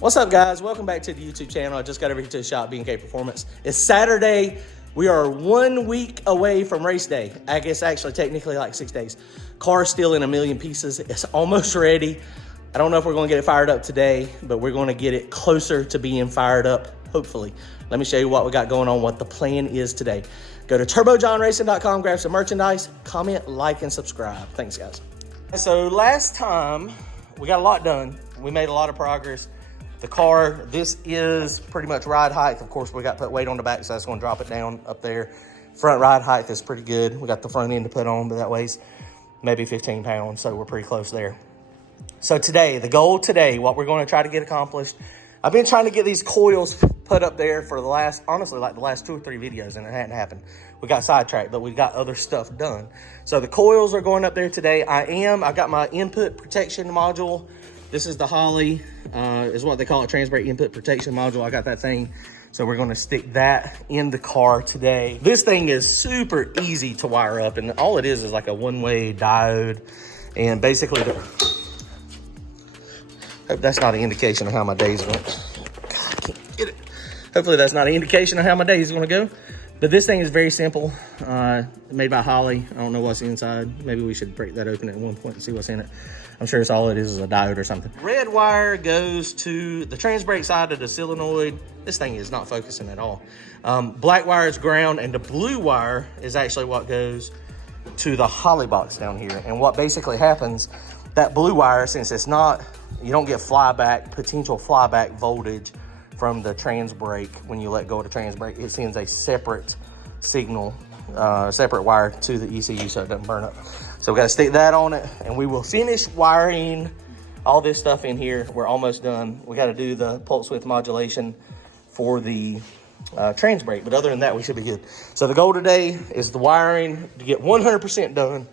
What's up, guys? Welcome back to the YouTube channel. I just got over here to the shop, B&K Performance. It's Saturday. We are 1 week away from race day. I guess actually technically like 6 days. Car's still in a million pieces. It's almost ready. I don't know if we're going to get it fired up today, but we're going to get it closer to being fired up, hopefully. Let me show you what we got going on, what the plan is today. Go to turbojohnracing.com, grab some merchandise, comment, like, and subscribe. Thanks, guys. So last time, we got a lot done. We made a lot of progress. The car, this is pretty much ride height. Of course, we got to put weight on the back, so that's going to drop it down up there. Front ride height is pretty good. We got the front end to put on, but that weighs maybe 15 pounds, so we're pretty close there. So today, the goal today, what we're going to try to get accomplished, I've been trying to get these coils put up there for the last, honestly, like the last 2 or 3 videos, and it hadn't happened. We got sidetracked, but we got other stuff done. So the coils are going up there today. I got my input protection module. This is the Holley, is what they call it, Transbrake Input Protection Module. I got that thing. So we're gonna stick that in the car today. This thing is super easy to wire up, and all it is like a one-way diode. And basically, hope that's not an indication of how my day's going. God, I can't get it. Hopefully that's not an indication of how my day is gonna go. But this thing is very simple, made by Holley. I don't know what's inside. Maybe we should break that open at one point and see what's in it. I'm sure it's all it is a diode or something. Red wire goes to the Transbrake side of the solenoid. This thing is not focusing at all. Black wire is ground, and the blue wire is actually what goes to the Holley box down here. And what basically happens, that blue wire, since it's not, you don't get potential flyback voltage from the Transbrake when you let go of the Transbrake. It sends a separate signal, separate wire to the ECU so it doesn't burn up. So we got to stick that on it, and we will finish wiring all this stuff in here. We're almost done. We got to do the pulse width modulation for the Transbrake, but other than that, we should be good. So the goal today is the wiring to get 100% done,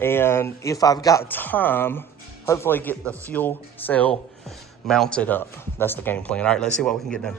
and if I've got time, hopefully get the fuel cell mounted up. That's the game plan. All right, let's see what we can get done.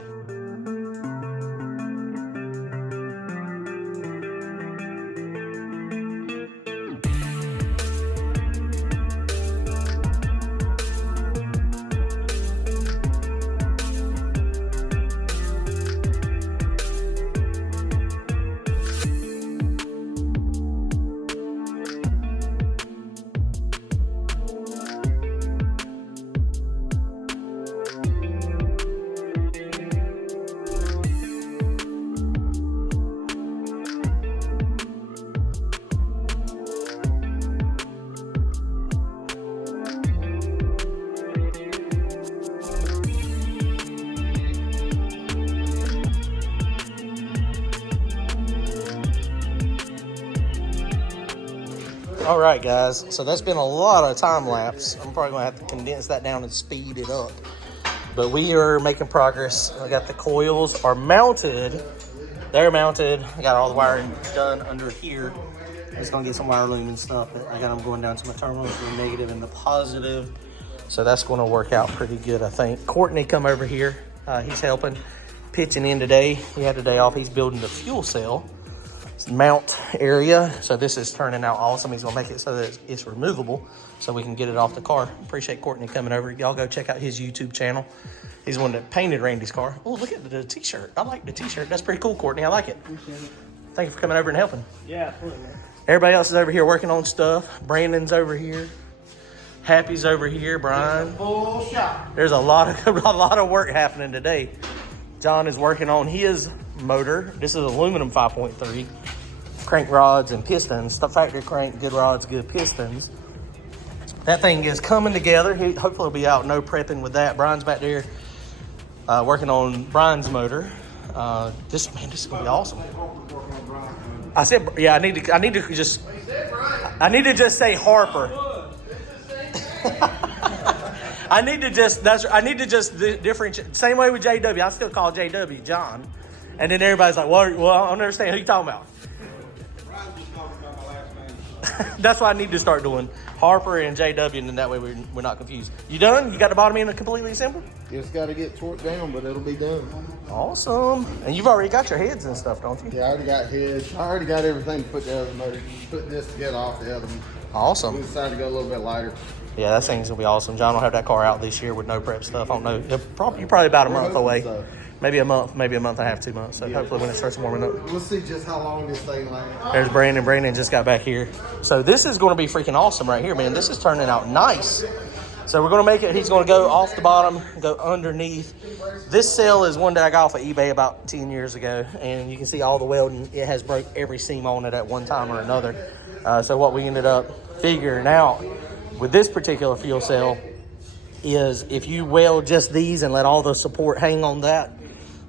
All right, guys, so that's been a lot of time lapse. I'm probably gonna have to condense that down and speed it up. But we are making progress. I got the coils are mounted. They're mounted. I got all the wiring done under here. I'm just gonna get some wire loom and stuff. I got them going down to my terminals, the negative and the positive. So that's gonna work out pretty good, I think. Courtney come over here. He's helping, pitching in today. He had a day off. He's building the fuel cell mount area. So this is turning out awesome. He's gonna make it so that it's removable so we can get it off the car. Appreciate Courtney coming over. Y'all go check out his YouTube channel. He's the one that painted Randy's car. Oh, look at the t-shirt. I like the t-shirt. That's pretty cool, Courtney. I like it. Appreciate it. Thank you for coming over and helping. Yeah, absolutely. Everybody else is over here working on stuff. Brandon's over here. Happy's over here. Brian. Full shot. There's a lot of work happening today. John is working on his motor. This is aluminum 5.3 crank rods and pistons, the factory crank, good rods, good pistons. That thing is coming together. Hopefully it'll be out, no prepping with that. Brian's back there working on Brian's motor. This is gonna be awesome. I said, yeah, I need to just say Harper. I need to just differentiate. Same way with JW. I still call JW John. And then everybody's like, well, I don't understand who you talking about. That's what I need to start doing. Harper and JW, and then that way we're not confused. You done? You got the bottom end completely assembled? Just got to get torqued down, but it'll be done. Awesome. And you've already got your heads and stuff, don't you? Yeah, I already got heads. I already got everything put together. Putting this to get off the other one. Awesome. We decided to go a little bit lighter. Yeah, that thing's gonna be awesome. John will have that car out this year with no prep stuff. I don't know. You're probably about a month away. So. Maybe a month and a half, 2 months. So hopefully when it starts warming up. We'll see just how long this thing lasts. There's Brannon. Brannon just got back here. So this is going to be freaking awesome right here, man. This is turning out nice. So we're going to make it. He's going to go off the bottom, go underneath. This cell is one that I got off of eBay about 10 years ago. And you can see all the welding. It has broke every seam on it at one time or another. So what we ended up figuring out with this particular fuel cell is if you weld just these and let all the support hang on that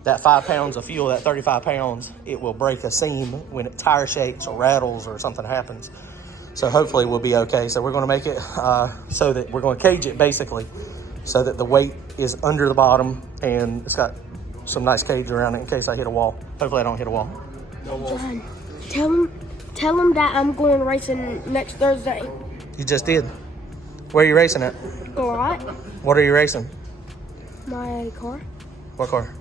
5 pounds of fuel, that 35 pounds, it will break a seam when it tire shakes or rattles or something happens. So hopefully we'll be okay. So we're going to make it so that we're going to cage it basically so that the weight is under the bottom and it's got some nice cage around it in case I hit a wall. Hopefully I don't hit a wall. John, tell him that I'm going racing next Thursday. You just did. Where are you racing at? A lot. What are you racing? My car. What car?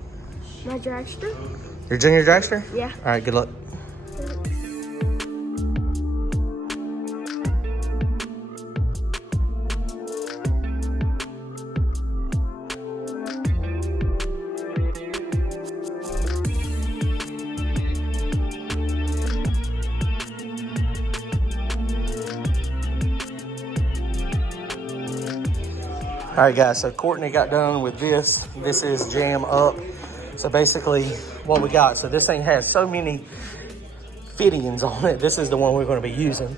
My dragster. Your junior dragster? Yeah. All right, good luck. All right, guys, so Courtney got done with this. This is jam up. So basically what we got, so this thing has so many fittings on it. This is the one we're going to be using.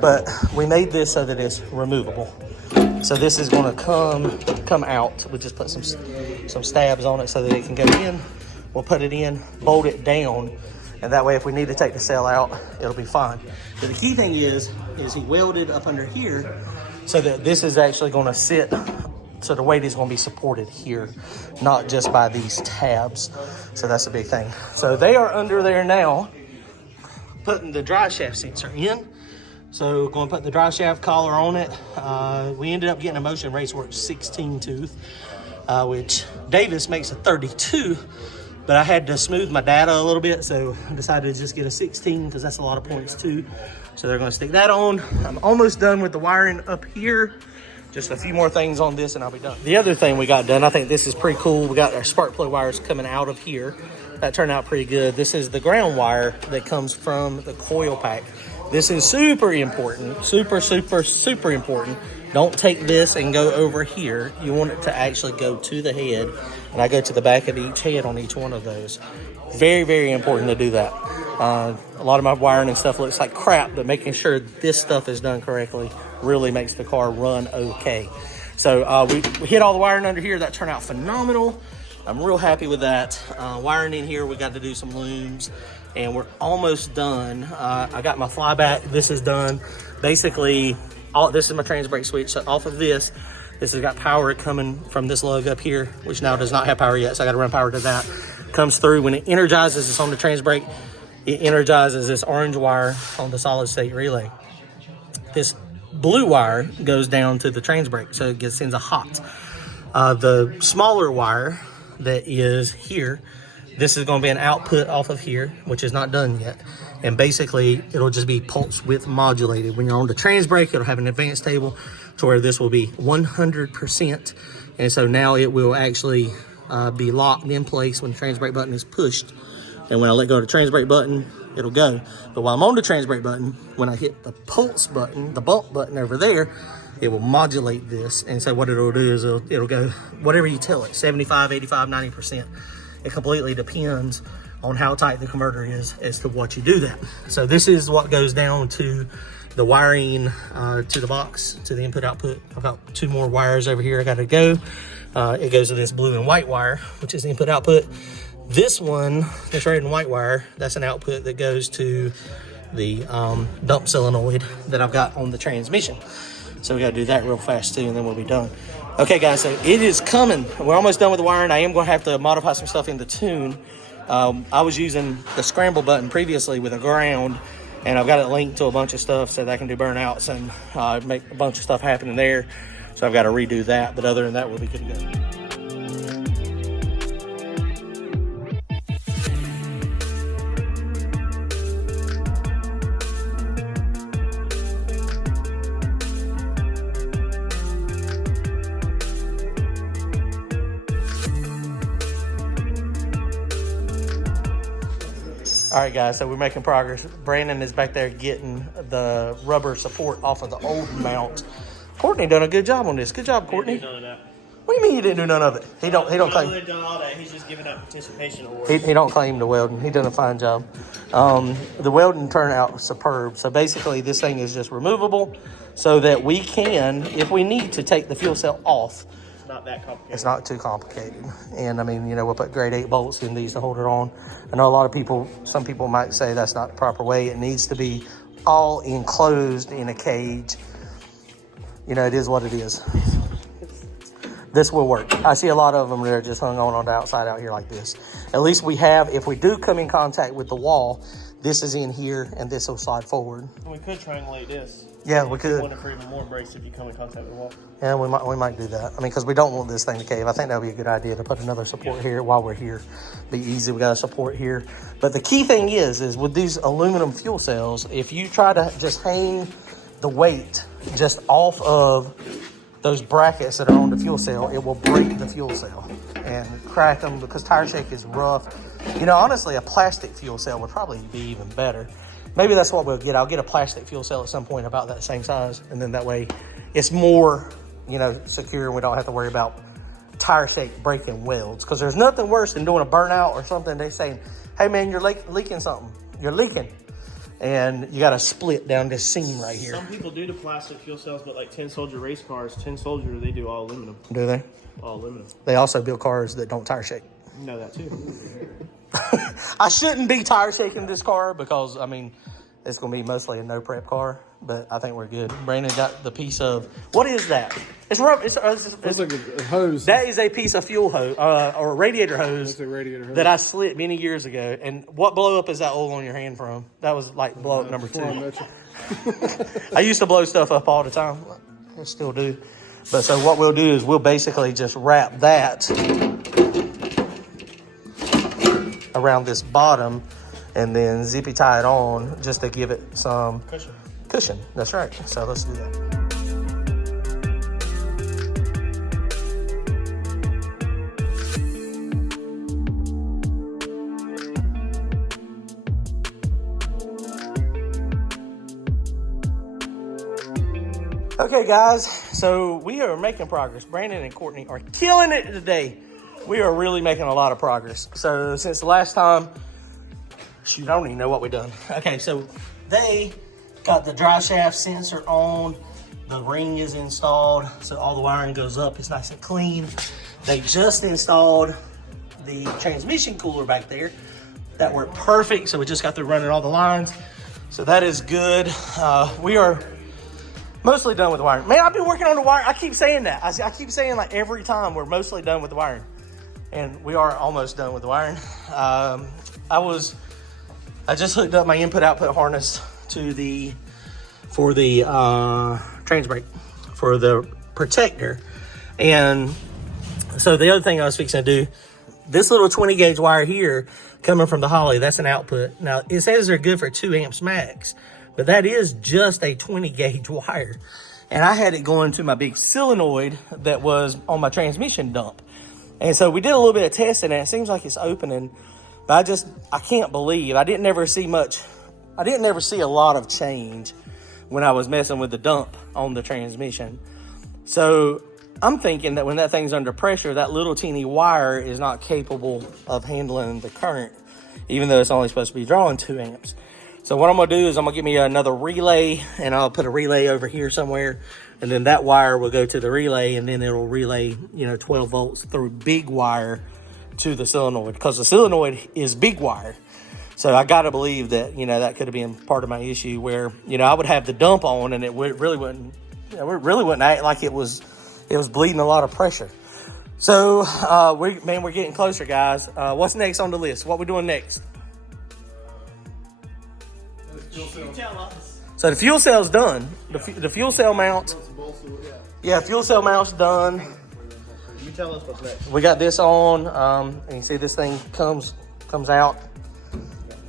But we made this so that it's removable. So this is going to come out. We just put some stabs on it so that it can go in. We'll put it in, bolt it down, and that way if we need to take the cell out, it'll be fine. But the key thing is he welded up under here so that this is actually going to sit, so the weight is going to be supported here, not just by these tabs. So that's a big thing. So they are under there now, putting the dry shaft sensor in. So going to put the dry shaft collar on it. We ended up getting a Motion Raceworks 16 tooth, which Davis makes a 32, but I had to smooth my data a little bit, so I decided to just get a 16 because that's a lot of points too. So they're going to stick that on. I'm almost done with the wiring up here. Just a few more things on this and I'll be done. The other thing we got done, I think this is pretty cool. We got our spark plug wires coming out of here. That turned out pretty good. This is the ground wire that comes from the coil pack. This is super important, super, super, super important. Don't take this and go over here. You want it to actually go to the head. And I go to the back of each head on each one of those. Very, very important to do that. A lot of my wiring and stuff looks like crap, but making sure this stuff is done correctly really makes the car run okay. So we hit all the wiring under here. That turned out phenomenal. I'm real happy with that. Wiring in here, we got to do some looms, and we're almost done. I got my flyback. This is done. Basically, this is my trans brake switch. So off of this has got power coming from this lug up here, which now does not have power yet, so I got to run power to that. Comes through. When it energizes, it's on the trans brake. It energizes this orange wire on the solid state relay. This blue wire goes down to the trans brake, so it sends a hot. The smaller wire that is here, this is going to be an output off of here, which is not done yet. And basically, it'll just be pulse width modulated. When you're on the trans brake, it'll have an advanced table to where this will be 100%. And so now it will actually be locked in place when the trans brake button is pushed. And when I let go of the trans brake button, it'll go. But while I'm on the trans brake button, when I hit the pulse button, the bump button over there, it will modulate this. And so what it'll do is it'll go whatever you tell it, 75, 85, 90%. It completely depends on how tight the converter is as to what you do that. So this is what goes down to the wiring to the box, to the input output. I've got 2 more wires over here I gotta go. It goes to this blue and white wire, which is the input output. This one, this red and white wire, that's an output that goes to the dump solenoid that I've got on the transmission. So we gotta do that real fast too, and then we'll be done. Okay guys, so it is coming. We're almost done with the wiring. I am gonna have to modify some stuff in the tune. I was using the scramble button previously with a ground, and I've got it linked to a bunch of stuff so that I can do burnouts and make a bunch of stuff happen in there. So I've got to redo that, but other than that, we'll be good to go. All right, guys, so we're making progress. Brannon is back there getting the rubber support off of the old mount. Courtney done a good job on this. Good job, Courtney. None of that. What do you mean you didn't do none of it? He don't claim. Really done all that. He's just giving out participation awards. He don't claim the welding. He done a fine job. The welding turned out superb. So basically, this thing is just removable, so that we can, if we need to, take the fuel cell off. It's not that complicated. It's not too complicated. And I mean, you know, we'll put grade 8 bolts in these to hold it on. I know a lot of people, some people might say that's not the proper way. It needs to be all enclosed in a cage. You know, it is what it is. This will work. I see a lot of them that are just hung on the outside out here like this. At least we have, if we do come in contact with the wall, this is in here and this will slide forward. We could triangulate this. Yeah, we could. Wonder for even more brakes if you come in contact with the wall. Yeah, we might do that. I mean, because we don't want this thing to cave. I think that would be a good idea to put another support here while we're here. Be easy. We got a support here. But the key thing is with these aluminum fuel cells, if you try to just hang the weight just off of those brackets that are on the fuel cell, it will break the fuel cell and crack them because tire shake is rough. You know, honestly, a plastic fuel cell would probably be even better. Maybe that's what we'll get. I'll get a plastic fuel cell at some point about that same size, and then that way it's more, you know, secure and we don't have to worry about tire shake breaking welds, because there's nothing worse than doing a burnout or something. They saying, hey man, you're leaking something. You're leaking. And you got to split down this seam right here. Some people do the plastic fuel cells, but like 10 Soldier race cars, 10 Soldier, they do all aluminum. Do they? All aluminum. They also build cars that don't tire shake. You know that too. I shouldn't be tire shaking this car because, I mean, it's going to be mostly a no prep car, but I think we're good. Brandon got the piece of, what is that? It's rubber. It's like a hose. That is a piece of fuel hose, or a radiator hose, That's a radiator hose that I slit many years ago. And what blow up is that oil on your hand from? That was like blow up number 2. I used to blow stuff up all the time. I still do. But so what we'll do is we'll basically just wrap that around this bottom and then zippy tie it on just to give it some cushion. That's right. So let's do that. Okay, guys, so we are making progress. Brannon and Courtney are killing it today. We are really making a lot of progress. So since the last time, shoot, I don't even know what we've done. Okay, so they got the drive shaft sensor on. The ring is installed, so all the wiring goes up. It's nice and clean. They just installed the transmission cooler back there. That worked perfect, so we just got through running all the lines. So that is good. We are mostly done with the wiring. Man, I've been working on the wire. I keep saying that. I keep saying like every time we're mostly done with the wiring. And we are almost done with the wiring. I just hooked up my input-output harness for the trans brake, for the protector. And so the other thing I was fixing to do, this little 20 gauge wire here coming from the Holly, that's an output. Now it says they're good for 2 amps max, but that is just a 20 gauge wire. And I had it going to my big solenoid that was on my transmission dump. And so we did a little bit of testing and it seems like it's opening, but I can't believe, I didn't ever see a lot of change when I was messing with the dump on the transmission. So I'm thinking that when that thing's under pressure, that little teeny wire is not capable of handling the current, even though it's only supposed to be drawing 2 amps. So what I'm gonna do is I'm gonna get me another relay, and I'll put a relay over here somewhere, and then that wire will go to the relay, and then it'll relay, 12 volts through big wire to the solenoid, because the solenoid is big wire. So I gotta believe that, that could have been part of my issue where, I would have the dump on and it really wouldn't act like it was bleeding a lot of pressure. So, we're getting closer, guys. What's next on the list? What we doing next? You tell us. So the fuel cell's done. The fuel cell mount. Yeah, fuel cell mount's done. You tell us what's next. We got this on, and you see this thing comes out.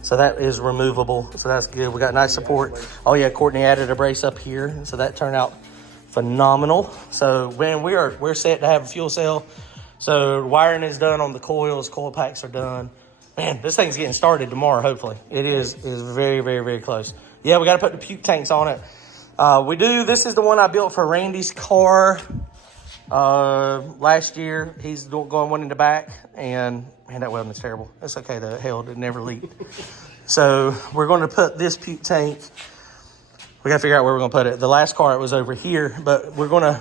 So that is removable. So that's good. We got nice support. Oh yeah, Courtney added a brace up here, so that turned out phenomenal. So man, we're set to have a fuel cell. So wiring is done on the coils. Coil packs are done. Man, this thing's getting started tomorrow, hopefully. It is very, very, very close. Yeah, we got to put the puke tanks on it. This is the one I built for Randy's car last year. He's going one in the back, and man, that welding is terrible. It's okay though, hell, it never leaked. So we're going to put this puke tank. We got to figure out where we're going to put it. The last car, it was over here, but we're going to,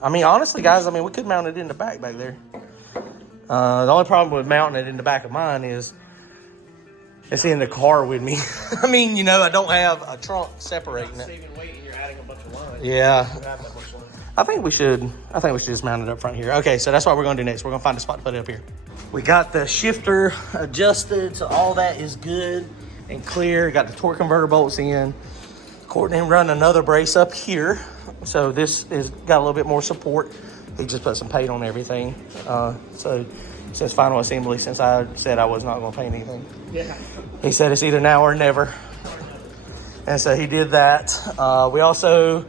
honestly, guys, we could mount it in the back there. The only problem with mounting it in the back of mine is it's in the car with me. I don't have a trunk separating it. Saving weight and you're adding a bunch of lines. Yeah. I think we should just mount it up front here. Okay, so that's what we're going to do next. We're going to find a spot to put it up here. We got the shifter adjusted, so all that is good and clear. Got the torque converter bolts in. Courtney run another brace up here, so this is got a little bit more support. He just put some paint on everything. So since final assembly, since I said I was not going to paint anything, Yeah. he said it's either now or never. And so he did that. We also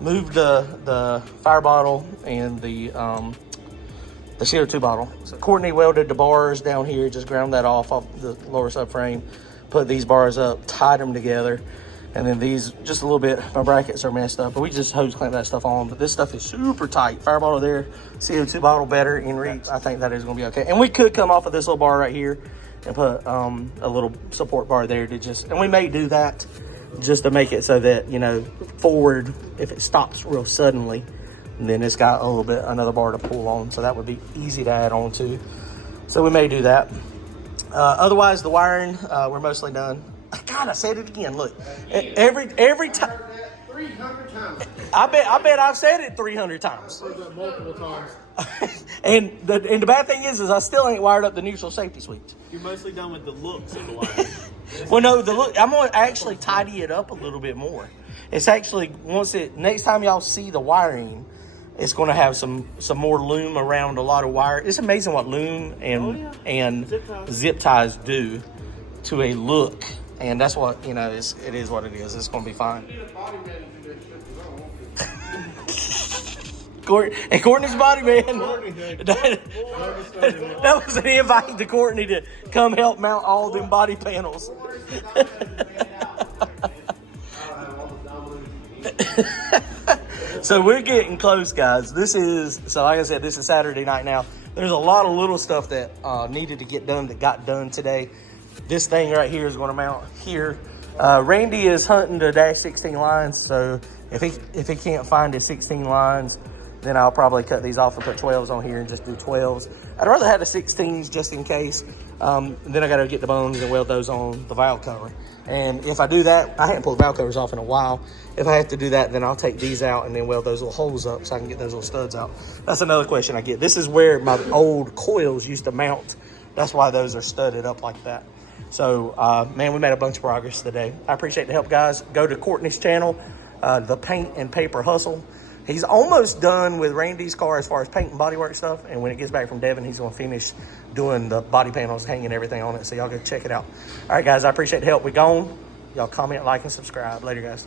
moved the fire bottle and the CO2 bottle. So Courtney welded the bars down here, just ground that off the lower subframe, put these bars up, tied them together. And then these, just a little bit, my brackets are messed up, but we just hose clamp that stuff on. But this stuff is super tight. Fire bottle there, CO2 bottle better in reach. I think that is gonna be okay. And we could come off of this little bar right here and put a little support bar there and we may do that just to make it so that, forward, if it stops real suddenly, then it's got a little bit, another bar to pull on. So that would be easy to add on to. So we may do that. Otherwise, the wiring, we're mostly done. God, I said it again. Look, every time. 300 times. I bet I've said it 300 times. Multiple times. and the bad thing is I still ain't wired up the neutral safety switch. You're mostly done with the looks of the wiring. Well, no, I'm gonna actually tidy it up a little bit more. It's actually next time y'all see the wiring, it's gonna have some more loom around a lot of wire. It's amazing what loom and zip ties do to a look. And that's what, it is what it is. It's going to be fine. Courtney's body man. That was an invite to Courtney to come help mount all them body panels. So we're getting close, guys. Like I said, this is Saturday night now. There's a lot of little stuff that needed to get done that got done today. This thing right here is going to mount here. Randy is hunting the dash 16 lines, so if he can't find his 16 lines, then I'll probably cut these off and put 12s on here and just do 12s. I'd rather have the 16s just in case. Then I got to get the bones and weld those on the valve cover. And if I do that, I haven't pulled valve covers off in a while. If I have to do that, then I'll take these out and then weld those little holes up so I can get those little studs out. That's another question I get. This is where my old coils used to mount. That's why those are studded up like that. So, man, we made a bunch of progress today. I appreciate the help, guys. Go to Courtney's channel, the Paint and Paper Hustle. He's almost done with Randy's car as far as paint and bodywork stuff. And when it gets back from Devon, he's going to finish doing the body panels, hanging everything on it. So y'all go check it out. All right, guys, I appreciate the help. We gone. Y'all comment, like, and subscribe. Later, guys.